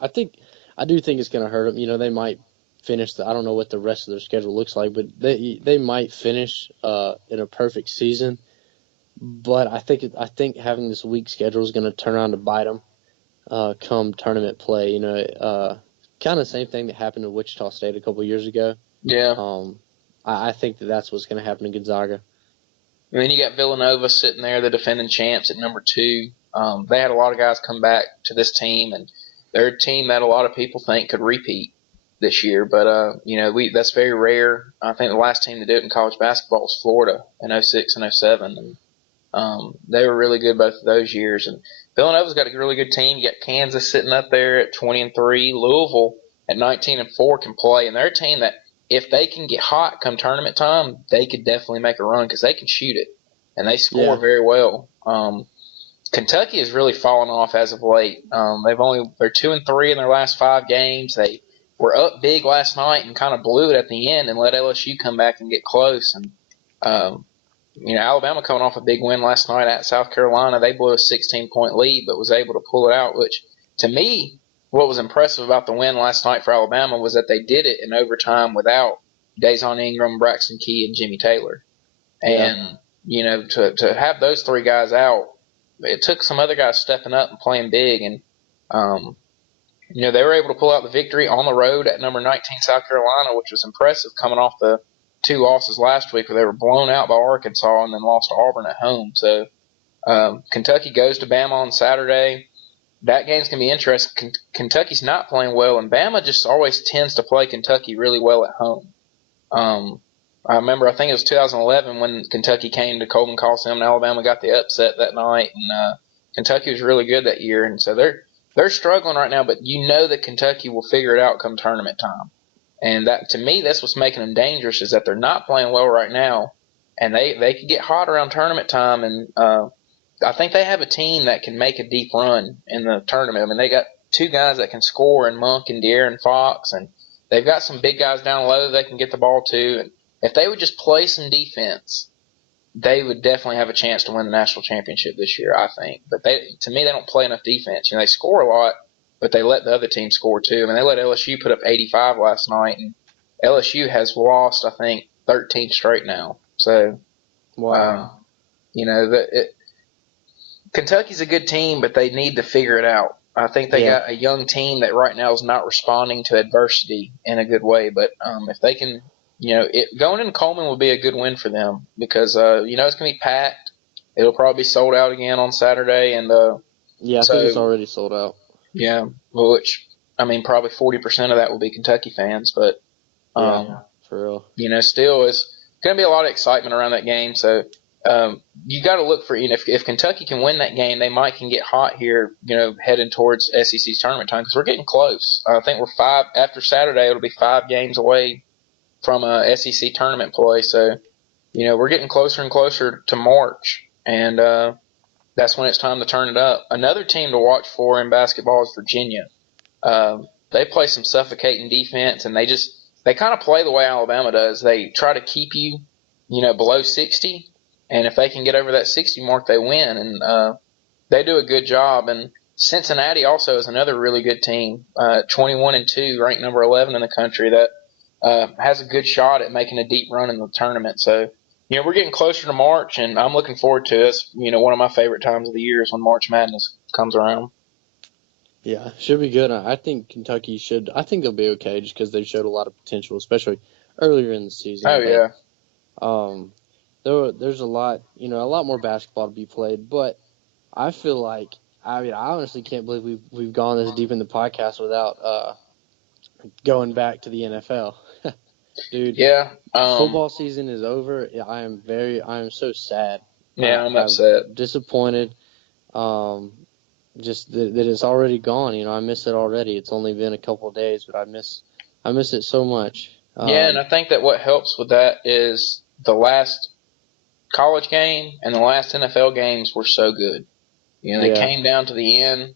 I do think it's going to hurt them. They might finish I don't know what the rest of their schedule looks like, but they might finish in a perfect season. But I think having this weak schedule is going to turn around to bite them come tournament play. Kind of the same thing that happened to Wichita State a couple years ago. Yeah. I think that's what's going to happen to Gonzaga. And then you got Villanova sitting there, the defending champs at number 2. They had a lot of guys come back to this team, and they're a team that a lot of people think could repeat this year. But, that's very rare. I think the last team to do it in college basketball was Florida in 06 and 07. And they were really good both of those years. And Villanova's got a really good team. You got Kansas sitting up there at 20-3. Louisville at 19-4 can play. And they're a team that, if they can get hot come tournament time, they could definitely make a run because they can shoot it, and they score very well. Kentucky has really fallen off as of late. They're 2-3 in their last 5 games. They were up big last night and kind of blew it at the end and let LSU come back and get close. And Alabama coming off a big win last night at South Carolina. They blew a 16-point lead, but was able to pull it out. Which, to me, what was impressive about the win last night for Alabama was that they did it in overtime without Dejon Ingram, Braxton Key, and Jimmy Taylor. And, to have those 3 guys out, it took some other guys stepping up and playing big. And, they were able to pull out the victory on the road at number 19 South Carolina, which was impressive coming off the 2 losses last week where they were blown out by Arkansas and then lost to Auburn at home. So Kentucky goes to Bama on Saturday. That game's going to be interesting. Kentucky's not playing well, and Bama just always tends to play Kentucky really well at home. I remember, I think it was 2011 when Kentucky came to Coleman Coliseum and Alabama got the upset that night, and Kentucky was really good that year. And so they're struggling right now, but that Kentucky will figure it out come tournament time. And that, to me, that's what's making them dangerous, is that they're not playing well right now, and they could get hot around tournament time. And I think they have a team that can make a deep run in the tournament. I mean, they got 2 guys that can score in Monk and De'Aaron Fox, and they've got some big guys down low they can get the ball to. And if they would just play some defense, they would definitely have a chance to win the national championship this year, I think. But to me, they don't play enough defense. They score a lot, but they let the other team score too. I mean, they let LSU put up 85 last night, and LSU has lost, I think, 13 straight now. So, wow. Kentucky's a good team, but they need to figure it out. I think they got a young team that right now is not responding to adversity in a good way. But if they can, going into Coleman will be a good win for them because, it's going to be packed. It'll probably be sold out again on Saturday. And I think it's already sold out. Yeah, which, probably 40% of that will be Kentucky fans. But, for real. Still is going to be a lot of excitement around that game. So, you got to look for, if Kentucky can win that game, they might can get hot here, heading towards SEC's tournament time because we're getting close. I think we're 5 after Saturday. It'll be 5 games away from SEC tournament play. So, we're getting closer and closer to March, and that's when it's time to turn it up. Another team to watch for in basketball is Virginia. They play some suffocating defense, and they kind of play the way Alabama does. They try to keep you, below 60. And if they can get over that 60 mark, they win. And they do a good job. And Cincinnati also is another really good team, 21-2, ranked number 11 in the country, that has a good shot at making a deep run in the tournament. So, we're getting closer to March, and I'm looking forward to it. It's, one of my favorite times of the year is when March Madness comes around. Yeah, should be good. I think Kentucky should. I think they'll be okay just because they've showed a lot of potential, especially earlier in the season. Oh, yeah. There's a lot more basketball to be played, but I feel like, I honestly can't believe we've gone this deep in the podcast without going back to the NFL. Dude, yeah. Football season is over. I am so sad. Yeah, I'm upset. Disappointed. Just that it's already gone. I miss it already. It's only been a couple of days, but I miss it so much. Yeah, and I think that what helps with that is the last college game and the last NFL games were so good. They came down to the end,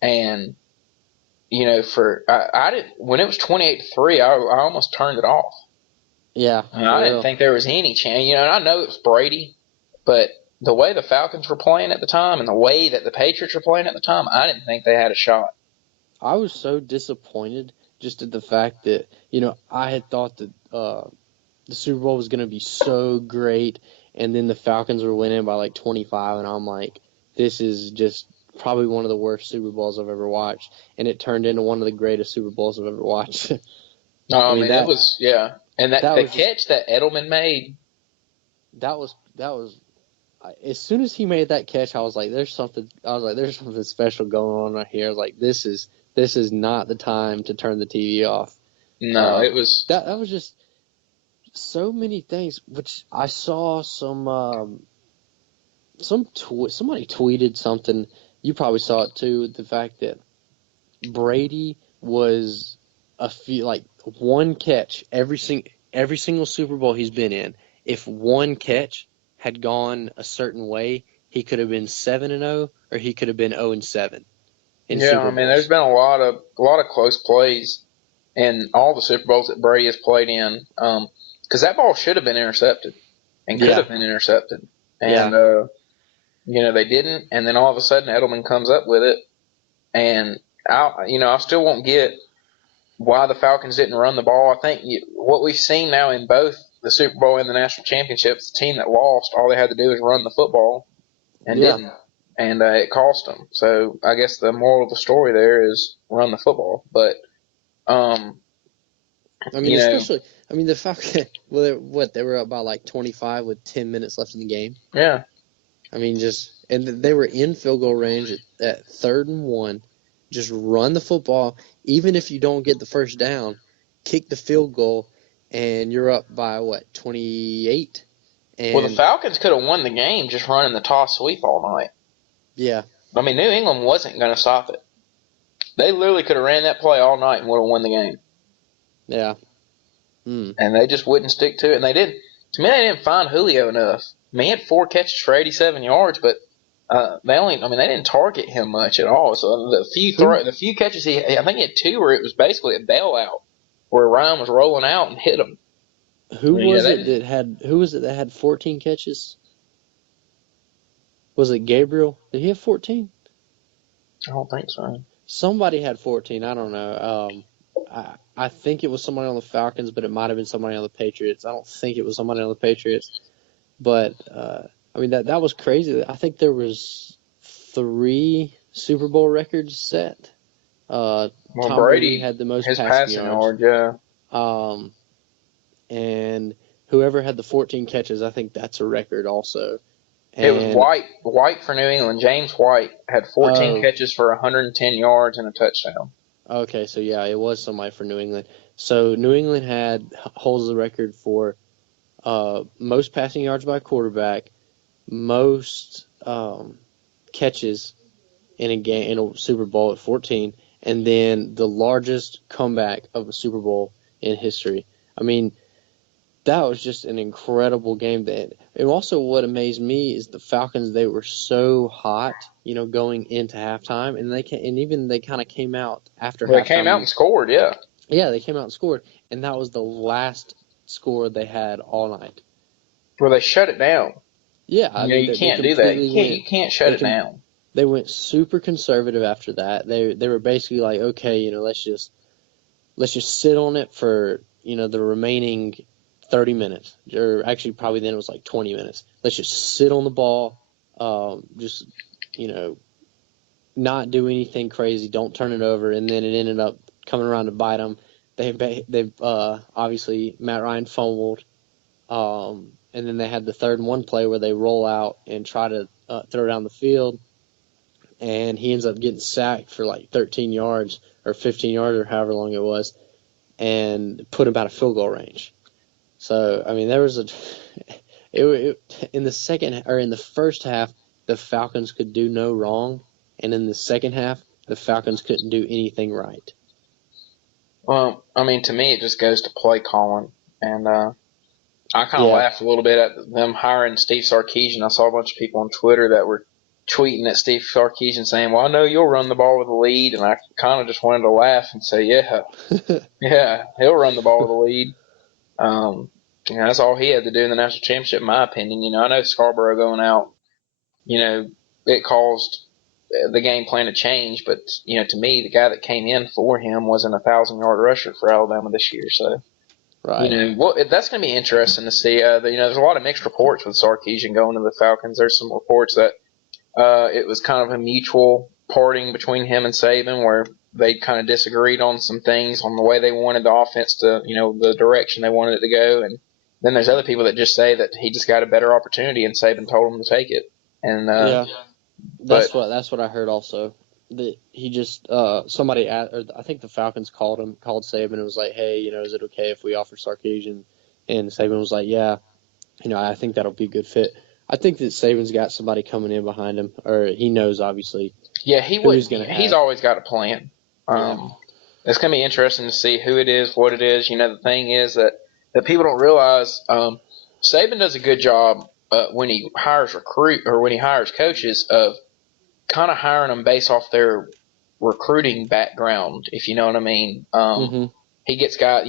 and I didn't, when it was 28-3, I almost turned it off. Yeah, I didn't think there was any chance. And I know it was Brady, but the way the Falcons were playing at the time and the way that the Patriots were playing at the time, I didn't think they had a shot. I was so disappointed just at the fact that, I had thought that the Super Bowl was going to be so great, and then the Falcons were winning by like 25, and I'm like, this is just probably one of the worst Super Bowls I've ever watched, and it turned into one of the greatest Super Bowls I've ever watched. No, I I mean mean it was yeah, and that that the was just catch that Edelman made. that was as soon as he made that catch, I was like, there's something special going on right here. Like this is not the time to turn the TV off. No, Uh, it was. that was just so many things. Which I saw somebody tweeted something. You probably saw it too. The fact that Brady was like one catch every single Super Bowl he's been in. If one catch had gone a certain way, he could have been 7-0 or he could have been 0-7 in Yeah, I Super mean, there's Bowls. been a lot of close plays in all the Super Bowls that Brady has played in. Because that ball should have been intercepted and could Yeah, have been intercepted, yeah. and they didn't. And then all of a sudden, Edelman comes up with it, and I still won't get why the Falcons didn't run the ball. I think what we've seen now in both the Super Bowl and the national championships, the team that lost, all they had to do was run the football and Yeah. didn't, and it cost them. So I guess the moral of the story there is run the football. But um, I mean, you know, especially, the Falcons, well, they were up by like 25 with 10 minutes left in the game. yeah, And they were in field goal range at 3rd and 1. Just run the football. Even if you don't get the first down, kick the field goal, and you're up by, 28? well, the And, Falcons could have won the game just running the toss sweep all night. yeah, I mean, New England wasn't going to stop it. They literally could have ran that play all night and would have won the game. yeah. Mm. And they just wouldn't stick to it. And they didn't. To me, they didn't find Julio enough. I mean, he had 4 catches for 87 yards, but they didn't target him much at all. So Who the few catches I think he had 2 where it was basically a bailout, where Ryan was rolling out and hit him. who I mean, was it that had 14 catches? Was it Gabriel? Did he have 14? I don't think so. Somebody had 14. I don't know. I think it was somebody on the Falcons, but it might have been somebody on the Patriots. I don't think it was somebody on the Patriots. But that was crazy. I think there was 3 Super Bowl records set. Well, Tom Brady Brady, had the most his passing passing yards. yard, yeah. Um, and whoever had the 14 catches, I think that's a record also. It was And White for New England. James White had 14 oh, catches for 110 yards and a touchdown. okay, so yeah, it was somebody for New England. So New England holds the record for most passing yards by a quarterback, most catches in a game in a Super Bowl at 14, and then the largest comeback of a Super Bowl in history. I mean, that was just an incredible game. And also, what amazed me is the Falcons. They were so hot, going into halftime, and they kind of came out after Well, they came out halftime. and scored, yeah. Yeah, they came out and scored, and that was the last score they had all night. Well, they shut it down. Yeah, I mean You they can't do that. completely You went. can't shut They it can. down. They went super conservative after that. They were basically like, okay, let's just sit on it for the remaining 30 minutes, or actually probably then it was like 20 minutes. Let's just sit on the ball, just you know not do anything crazy. Don't turn it over. And then it ended up coming around to bite them. They obviously Matt Ryan fumbled, and then they had the 3rd and 1 play where they roll out and try to throw down the field, and he ends up getting sacked for like 13 yards or 15 yards or however long it was, and put him out of field goal range. So I mean, there was in the first half, the Falcons could do no wrong, and in the second half, the Falcons couldn't do anything right. Well, I mean, to me, it just goes to play calling. And I kind of Yeah, laughed a little bit at them hiring Steve Sarkisian. I saw a bunch of people on Twitter that were tweeting at Steve Sarkisian saying, well, I know you'll run the ball with the lead. And I kind of just wanted to laugh and say, yeah, yeah, he'll run the ball with the lead. That's all he had to do in the national championship, in my opinion. I know Scarborough going out, it caused the game plan to change. But to me, the guy that came in for him wasn't a 1,000-yard rusher for Alabama this year. So Right. that's going to be interesting to see. There's a lot of mixed reports with Sarkisian going to the Falcons. There's some reports that it was kind of a mutual parting between him and Saban, where they kind of disagreed on some things on the way they wanted the offense to, the direction they wanted it to go. And then there's other people that just say that he just got a better opportunity and Saban told him to take it. And yeah, that's what I heard also. That he just somebody or I think the Falcons called Saban and was like, hey, is it okay if we offer Sarkisian? And Saban was like, yeah, I think that'll be a good fit. I think that Saban's got somebody coming in behind him, or he knows obviously. Yeah, he's always got a plan. It's going to be interesting to see who it is, what it is. The thing is that people don't realize Saban does a good job when he hires coaches of kind of hiring them based off their recruiting background, if you know what I mean. He gets guys,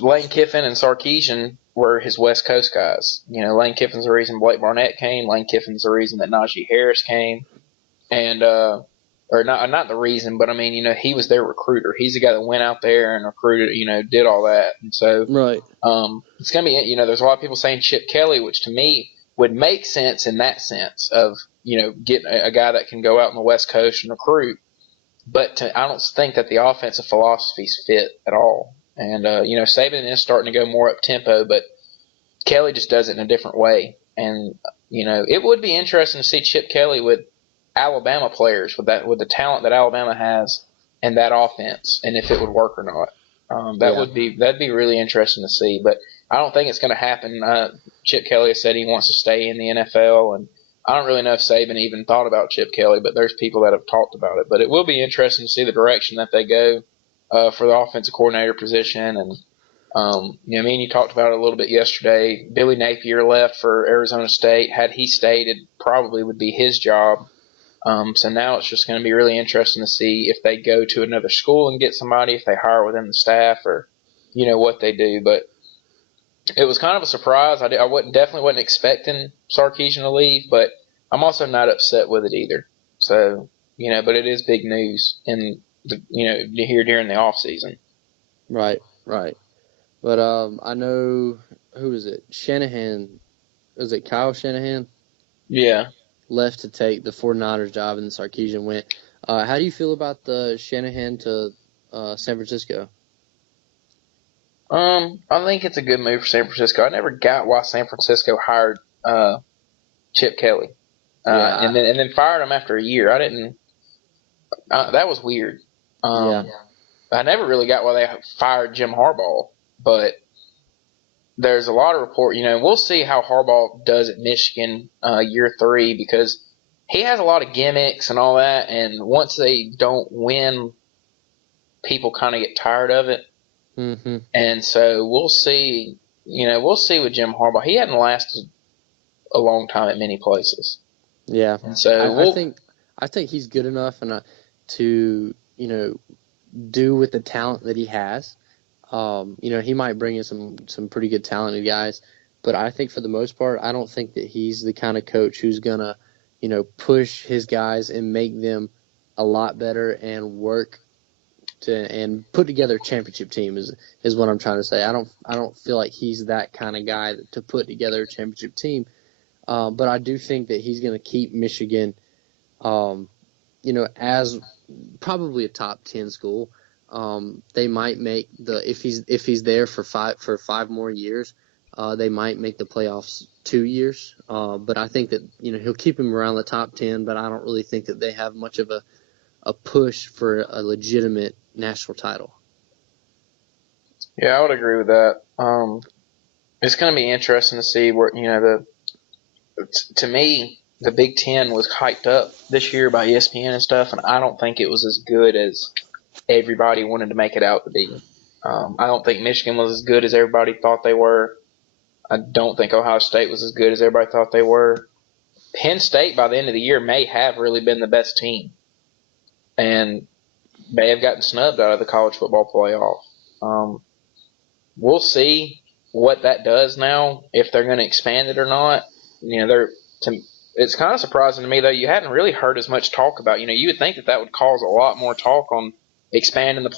Lane Kiffin and Sarkisian were his West Coast guys. Lane Kiffin's the reason Blake Barnett came. Lane Kiffin's the reason that Najee Harris came. And or not the reason, but I mean, he was their recruiter. He's the guy that went out there and recruited, did all that. And so, right. It's gonna be, there's a lot of people saying Chip Kelly, which to me would make sense in that sense of, getting a guy that can go out on the West Coast and recruit. But I don't think that the offensive philosophies fit at all. And Saban is starting to go more up tempo, but Kelly just does it in a different way. And it would be interesting to see Chip Kelly with Alabama players with the talent that Alabama has and that offense, and if it would work or not. That'd be really interesting to see. But I don't think it's going to happen. Chip Kelly has said he wants to stay in the NFL, and I don't really know if Saban even thought about Chip Kelly, but there's people that have talked about it. But it will be interesting to see the direction that they go for the offensive coordinator position. And me and you talked about it a little bit yesterday. Billy Napier left for Arizona State. Had he stayed, it probably would be his job. So now it's just going to be really interesting to see if they go to another school and get somebody, if they hire within the staff, or what they do. But it was kind of a surprise. I definitely wasn't expecting Sarkisian to leave, but I'm also not upset with it either. So but it is big news in here during the off season. Right. But I know, who is it? Shanahan. Was it Kyle Shanahan? Yeah. Left to take the 49ers job, and Sarkisian went. How do you feel about the Shanahan to San Francisco? I think it's a good move for San Francisco. I never got why San Francisco hired Chip Kelly, and then fired him after a year. I didn't. That was weird. I never really got why they fired Jim Harbaugh, but there's a lot of report. We'll see how Harbaugh does at Michigan year 3, because he has a lot of gimmicks and all that, and once they don't win, people kind of get tired of it. Mm-hmm. And so we'll see. We'll see with Jim Harbaugh. He hadn't lasted a long time at many places. Yeah. And so I think he's good enough to do with the talent that he has. He might bring in some pretty good talented guys, but I think for the most part, I don't think that he's the kind of coach who's gonna, push his guys and make them a lot better and work and put together a championship team is what I'm trying to say. I don't feel like he's that kind of guy to put together a championship team. But I do think that he's gonna keep Michigan, as probably a top 10 school. They might make if he's there for five more years, they might make the playoffs 2 years. But I think that he'll keep him around the top 10. But I don't really think that they have much of a push for a legitimate national title. Yeah, I would agree with that. It's going to be interesting to see where to me, the Big Ten was hyped up this year by ESPN and stuff, and I don't think it was as good as everybody wanted to make it out to be. I don't think Michigan was as good as everybody thought they were. I don't think Ohio State was as good as everybody thought they were. Penn State, by the end of the year, may have really been the best team and may have gotten snubbed out of the college football playoff. We'll see what that does now, if they're going to expand it or not. It's kind of surprising to me, though, you hadn't really heard as much talk about. You would think that would cause a lot more talk on expanding the